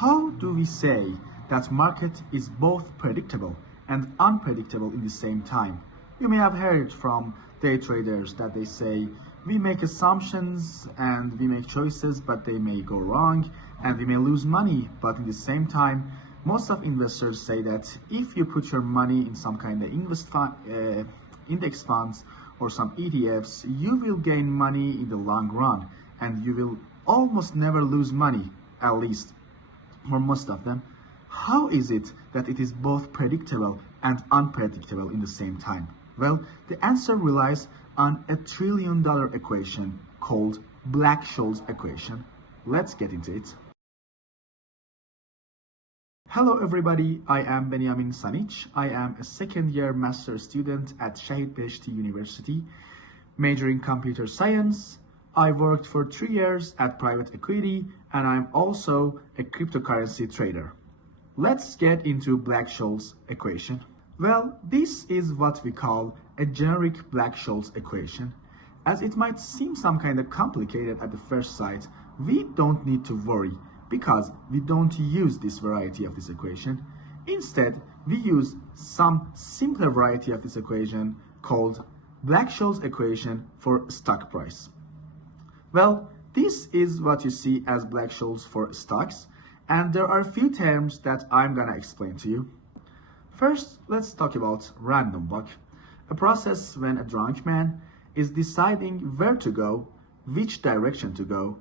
how do we say that market is both predictable and unpredictable in the same time? You may have heard from day traders that they say we make assumptions and we make choices, but they may go wrong and we may lose money. But in the same time, most of investors say that if you put your money in some kind of index funds or some ETFs, you will gain money in the long run and you will almost never lose money, at least for most of them. How is it that it is both predictable and unpredictable in the same time? Well, the answer relies on a trillion-dollar equation called Black-Scholes equation. Let's get into it. Hello everybody, I am Benjamin Sanic. I am a second-year master student at Shahid Beheshti University, majoring computer science. I worked for 3 years at private equity and I'm also a cryptocurrency trader. Let's get into Black-Scholes equation. Well, this is what we call a generic Black-Scholes equation. As it might seem some kind of complicated at the first sight, we don't need to worry because we don't use this variety of this equation. Instead, we use some simpler variety of this equation called Black-Scholes equation for stock price. Well, this is what you see as Black-Scholes for stocks, and there are a few terms that I'm gonna explain to you. First, let's talk about random walk, a process when a drunk man is deciding where to go, which direction to go,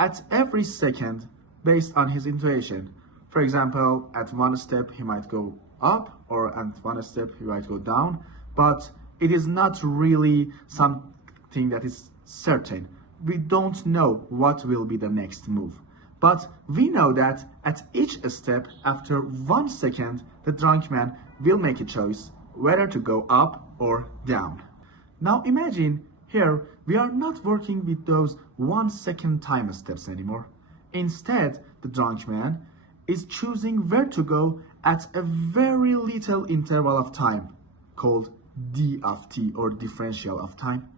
at every second based on his intuition. For example, at one step he might go up, or at one step he might go down, but it is not really something that is certain. We don't know what will be the next move. But we know that at each step, after 1 second, the drunk man will make a choice whether to go up or down. Now imagine here we are not working with those 1 second time steps anymore. Instead, the drunk man is choosing where to go at a very little interval of time, called d of t, or differential of time.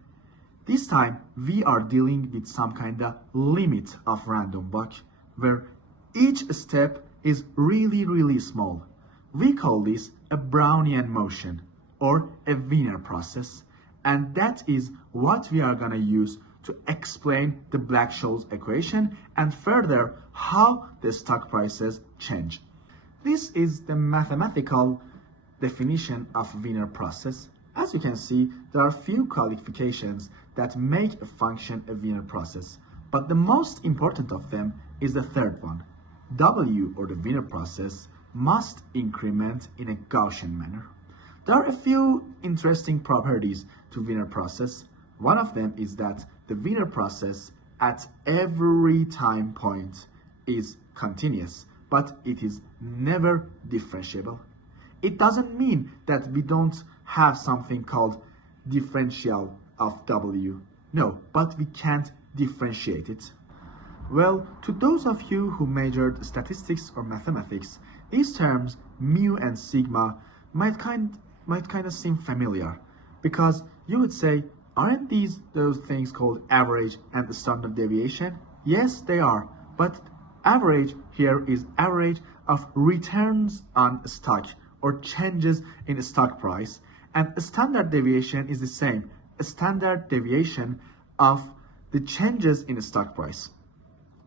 This time, we are dealing with some kind of limit of random walk, where each step is really small. We call this a Brownian motion, or a Wiener process, and that is what we are gonna use to explain the Black-Scholes equation and further how the stock prices change. This is the mathematical definition of Wiener process. As you can see, there are few qualifications that make a function a Wiener process, but the most important of them is the third one. W, or the Wiener process, must increment in a Gaussian manner. There are a few interesting properties to Wiener process. One of them is that the Wiener process at every time point is continuous, but it is never differentiable. It doesn't mean that we don't have something called differential of W. No, but we can't differentiate it. Well, to those of you who majored statistics or mathematics, these terms mu and sigma might kind of seem familiar, because you would say, aren't these those things called average and standard deviation? Yes, they are, but average here is average of returns on stock or changes in stock price, and standard deviation is the same, a standard deviation of the changes in stock price.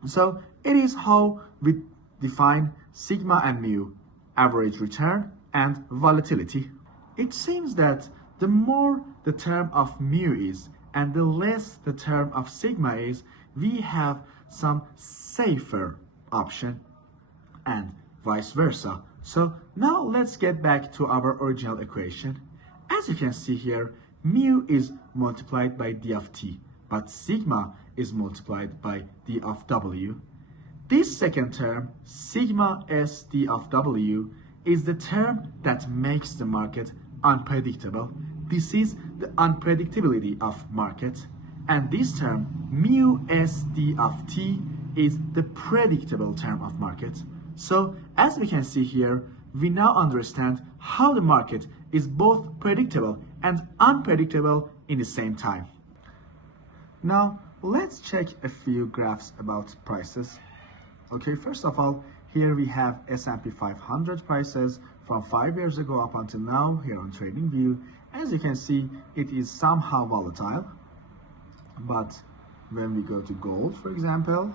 So it is how we define sigma and mu, average return and volatility. It seems that the more the term of mu is and the less the term of sigma is, we have some safer option, and vice versa. So now let's get back to our original equation. As you can see here, mu is multiplied by d of t, but sigma is multiplied by d of w. This second term, sigma s d of w, is the term that makes the market unpredictable. This is the unpredictability of market. And this term, mu s d of t, is the predictable term of market. So as we can see here, we now understand how the market is both predictable and unpredictable in the same time. Now let's check a few graphs about prices. Okay, first of all, here we have S&P 500 prices from 5 years ago up until now here on TradingView. As you can see, it is somehow volatile, but when we go to gold, for example,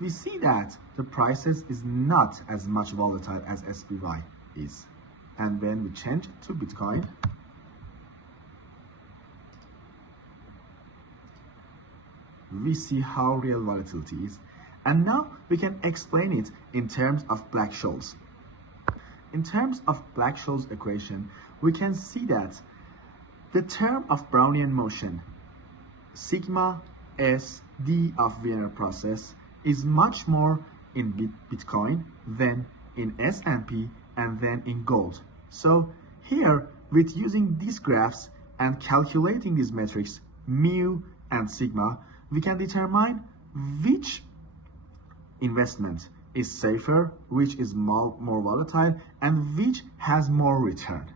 we see that the prices is not as much volatile as SPY is. And when we change it to Bitcoin, we see how real volatility is. And now we can explain it in terms of Black-Scholes. In terms of Black-Scholes equation, we can see that the term of Brownian motion, sigma s d of Wiener process, is much more in Bitcoin than in S&P and then in gold. So here, with using these graphs and calculating these metrics, mu and sigma, we can determine which investment is safer, which is more volatile, and which has more return.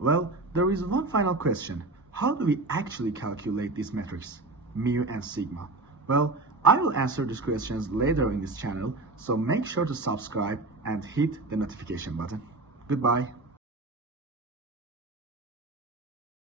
Well, there is one final question. How do we actually calculate these metrics, mu and sigma? Well, I will answer these questions later in this channel, so make sure to subscribe and hit the notification button. Goodbye.